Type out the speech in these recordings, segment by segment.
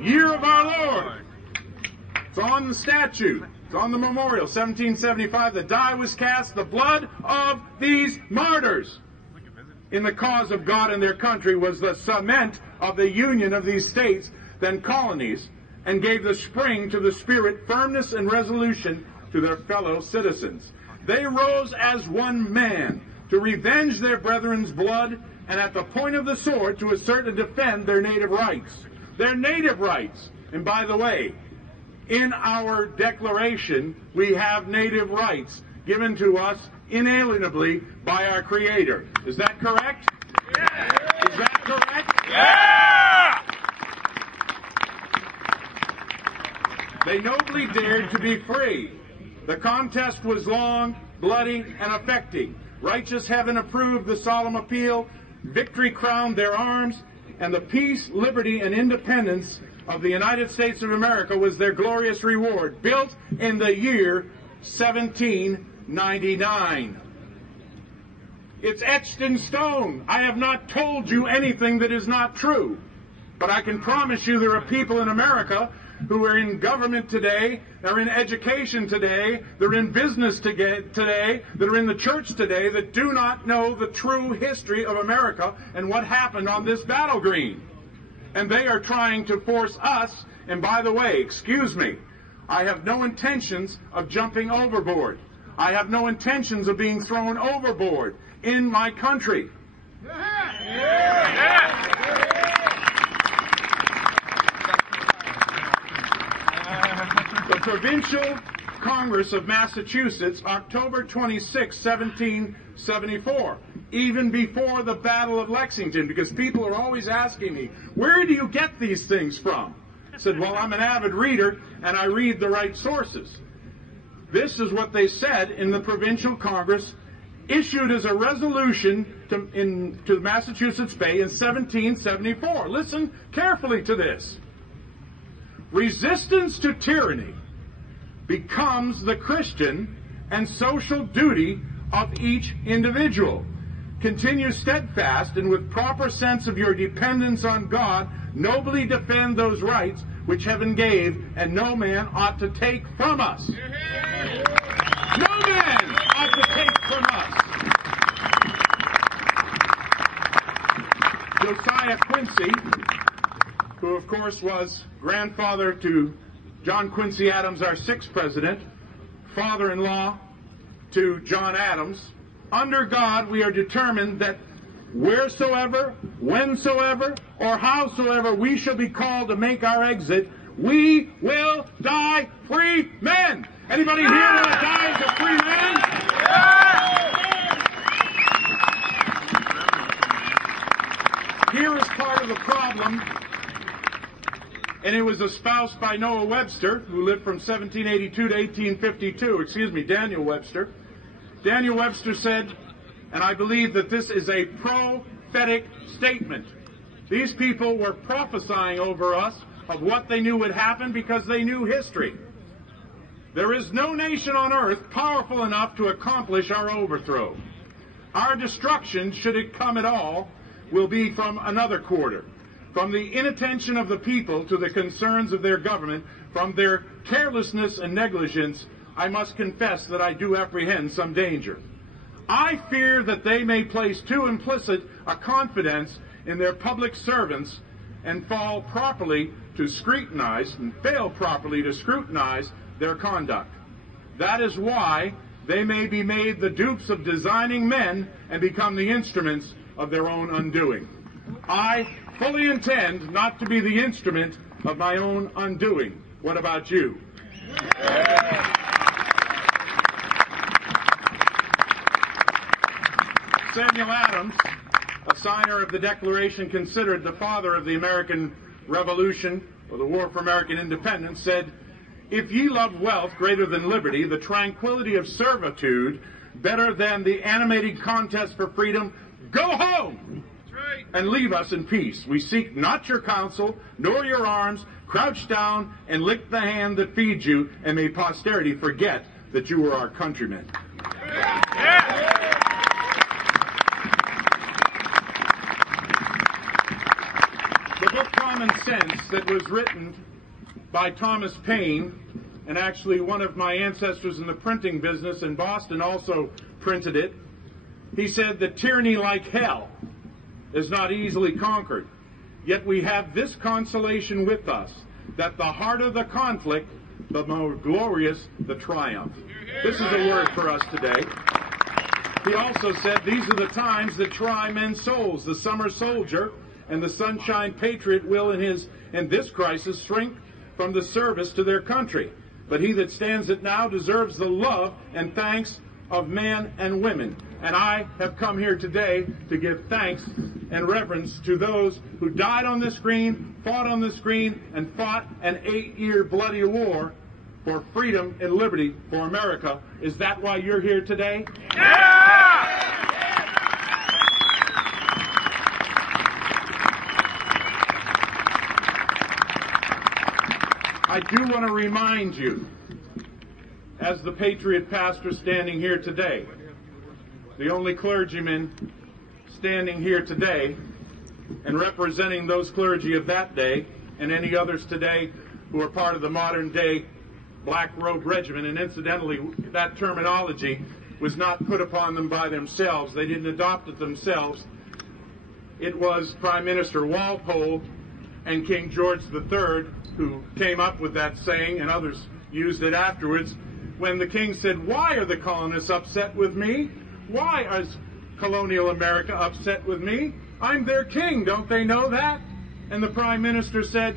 Year of our Lord. It's on the statue. It's on the memorial. 1775, the die was cast, the blood of these martyrs in the cause of God and their country was the cement of the union of these states, then colonies, and gave the spring to the spirit, firmness, and resolution to their fellow citizens. They rose as one man to revenge their brethren's blood, and at the point of the sword to assert and defend their native rights. Their native rights. And by the way, in our Declaration, we have native rights given to us inalienably by our Creator. Is that correct? Yeah. Is that correct? Yeah! They nobly dared to be free. The contest was long, bloody, and affecting. Righteous heaven approved the solemn appeal. Victory crowned their arms, and the peace, liberty, and independence of the United States of America was their glorious reward, built in the year 1799. It's etched in stone. I have not told you anything that is not true. But I can promise you there are people in America who are in government today, they're in education today, they're in business today, that are in the church today that do not know the true history of America and what happened on this battle green. And they are trying to force us, and by the way, excuse me, I have no intentions of jumping overboard. I have no intentions of being thrown overboard in my country. The Provincial Congress of Massachusetts, October 26, 1774, even before the Battle of Lexington, because people are always asking me, where do you get these things from? I said, well, I'm an avid reader, and I read the right sources. This is what they said in the Provincial Congress, issued as a resolution to Massachusetts Bay in 1774. Listen carefully to this. Resistance to tyranny becomes the Christian and social duty of each individual. Continue steadfast and with proper sense of your dependence on God, nobly defend those rights which heaven gave, and no man ought to take from us. No man ought to take from us. Josiah Quincy, who of course was grandfather to John Quincy Adams, our sixth president, father-in-law to John Adams. Under God, we are determined that wheresoever, whensoever, or howsoever we shall be called to make our exit, we will die free men. Anybody here want to die as a free man? Here is part of the problem. And it was espoused by Noah Webster, who lived from 1782 to 1852. Daniel Webster. Daniel Webster said, and I believe that this is a prophetic statement. These people were prophesying over us of what they knew would happen because they knew history. There is no nation on earth powerful enough to accomplish our overthrow. Our destruction, should it come at all, will be from another quarter. From the inattention of the people to the concerns of their government, from their carelessness and negligence, I must confess that I do apprehend some danger. I fear that they may place too implicit a confidence in their public servants and fail properly to scrutinize their conduct. That is why they may be made the dupes of designing men and become the instruments of their own undoing. I fully intend not to be the instrument of my own undoing. What about you? Samuel Adams, a signer of the Declaration considered the father of the American Revolution, or the War for American Independence, said, "If ye love wealth greater than liberty, the tranquility of servitude better than the animating contest for freedom, go home and leave us in peace. We seek not your counsel, nor your arms. Crouch down and lick the hand that feeds you, and may posterity forget that you were our countrymen." The book Common Sense defense that was written by Thomas Paine, and actually one of my ancestors in the printing business in Boston also printed it. He said that tyranny like hell is not easily conquered, yet we have this consolation with us, that the harder the conflict, the more glorious the triumph. This is a word for us today. He also said, these are the times that try men's souls. The summer soldier and the sunshine patriot will in this crisis shrink from the service to their country. But he that stands it now deserves the love and thanks of men and women. And I have come here today to give thanks and reverence to those who died on this green, fought on this green, and fought an 8-year bloody war for freedom and liberty for America. Is that why you're here today? Yeah! I do want to remind you, as the Patriot pastor standing here today, the only clergyman standing here today and representing those clergy of that day and any others today who are part of the modern day Black Robe Regiment, and incidentally, that terminology was not put upon them by themselves. They didn't adopt it themselves. It was Prime Minister Walpole and King George III who came up with that saying, and others used it afterwards, when the king said, why are the colonists upset with me? Why is colonial America upset with me? I'm their king, don't they know that? And the Prime Minister said,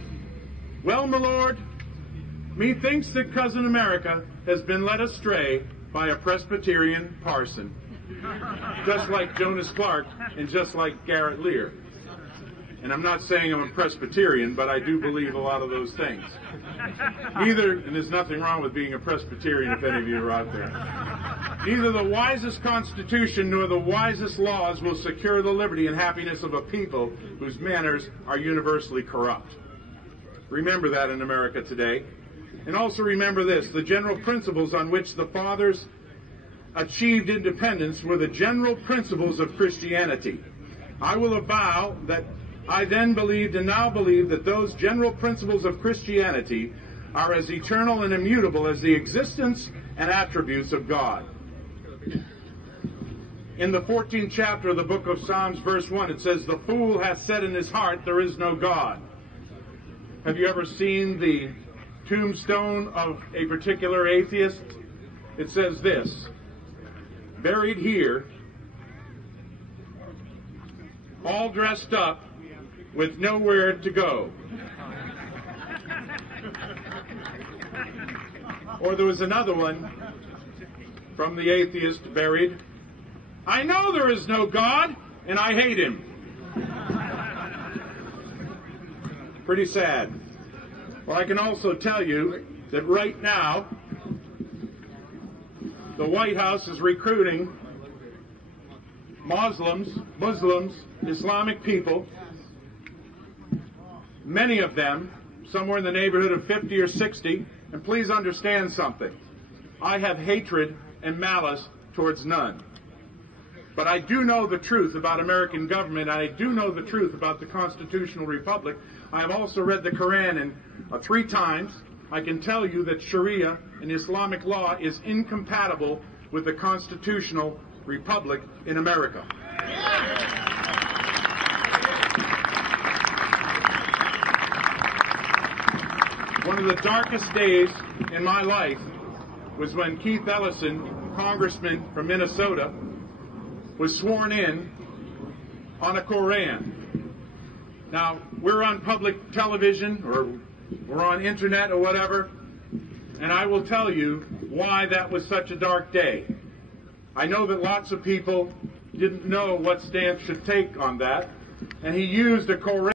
well, my lord, methinks that Cousin America has been led astray by a Presbyterian parson. Just like Jonas Clark and just like Garrett Lear. And I'm not saying I'm a Presbyterian, but I do believe a lot of those things. And there's nothing wrong with being a Presbyterian if any of you are out there. Neither the wisest constitution nor the wisest laws will secure the liberty and happiness of a people whose manners are universally corrupt. Remember that in America today. And also remember this, the general principles on which the fathers achieved independence were the general principles of Christianity. I will avow that I then believed and now believe that those general principles of Christianity are as eternal and immutable as the existence and attributes of God. In the 14th chapter of the book of Psalms, verse 1, it says, the fool hath said in his heart, there is no God. Have you ever seen the tombstone of a particular atheist? It says this, buried here, all dressed up, with nowhere to go. Or there was another one from the atheist buried, I know there is no God, and I hate him. Pretty sad. Well, I can also tell you that right now, the White House is recruiting Muslims, Islamic people, many of them, somewhere in the neighborhood of 50 or 60, and please understand something. I have hatred and malice towards none. But I do know the truth about American government. I do know the truth about the constitutional republic. I have also read the Quran 3 times. I can tell you that Sharia and Islamic law is incompatible with the constitutional republic in America. One of the darkest days in my life was when Keith Ellison, congressman from Minnesota, was sworn in on a Koran. Now, we're on public television or we're on internet or whatever, and I will tell you why that was such a dark day. I know that lots of people didn't know what stance should take on that, and he used a Koran